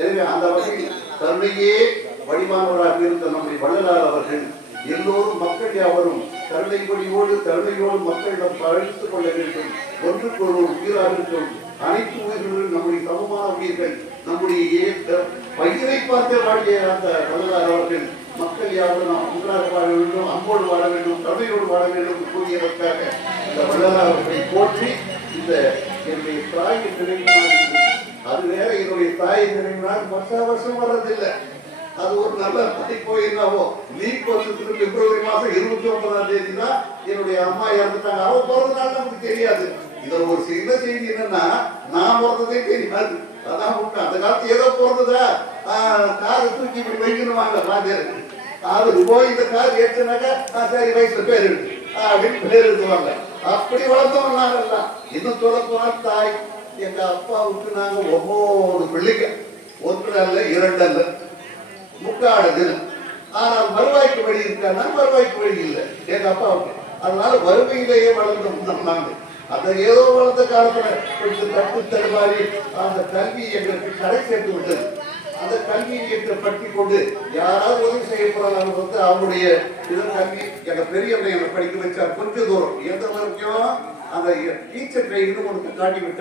எனவே அந்த வகையில் கருணையே வடிவானவராக இருந்த நம்முடைய வள்ளலார் அவர்கள் எல்லோரும் மக்கள் யாவரும் கருணையோடு மக்களிடம் பழித்துக் கொள்ள வேண்டும். ஒன்றுக்கொருவர் உயிராக இருக்கும். அனைத்து உயிர்களும் நம்முடைய சமமான உயிர்கள். நம்முடைய பயிரை பார்த்து வாழிய அந்த வள்ளலார் அவர்கள் மக்கள் யாரும் நாம் ஒன்றாக வாழ வேண்டும், அன்போடு வாழ வேண்டும், கருணையோடு வாழ வேண்டும் கூறியதற்காக இந்த வள்ளலார் அவர்களை போற்றி இந்த என்னுடைய தாயின் நினைவு நாள், அது வேற என்னுடைய தாயின் நினைவு நாள் வருஷம் வர்றதில்லை. அது ஒரு நல்ல போயிருந்தாவோ லீக் வருஷத்துக்கு பிப்ரவரி மாசம் 29ஆம் தேதி தான் என்னுடைய அம்மா இறந்துட்டாங்க. அவ பிறந்த நாள் நமக்கு தெரியாது. இதுல ஒரு சின்ன செய்தி என்னன்னா, நான் பிறந்ததே தெரியாது. அதான் உண்மை. அந்த காலத்து ஏதோ பிறந்ததா காரை தூக்கி இப்படி வைக்கணுவாங்க வாத்தியாருக்கு. அதுக்கு போய் இந்த கார் ஏற்றுனாக்கா சரி வயசுல பேர் அப்படின்னு பேர் எழுதுவாங்க. அப்படி வளர்த்தவங்க நாங்கெல்லாம். இன்னும் சொல்ல போனா தாய் எங்க அப்பாவுக்கு நாங்க 9 பிள்ளைங்க, 1 அல்ல 2 அல்ல 3 தினம். ஆனால் வருவாய்க்கு வழி இருக்கானா? வருவாய்க்கு வழி இல்லை எங்க அப்பாவுக்கு. அதனால வறுமையிலேயே வளர்ந்தோம் நாங்கள். அந்த ஏதோ வளர்ந்த காலத்துல கொஞ்சம் தட்டு தடுமாறி அந்த கல்வி எங்களுக்கு கடை சேர்த்து விட்டது. அந்த கல்வியை பற்றி கொண்டு யாராவது உதவி செய்ய போறாங்க வந்து அவங்களுடைய கல்வி எங்க பெரியவங்க என்னை படிக்க வச்சார். கொஞ்சம் தூரம் எந்த வரைக்கும் அந்த டீச்சர் ட்ரைனிங் உனக்கு காட்டி விட்டார்.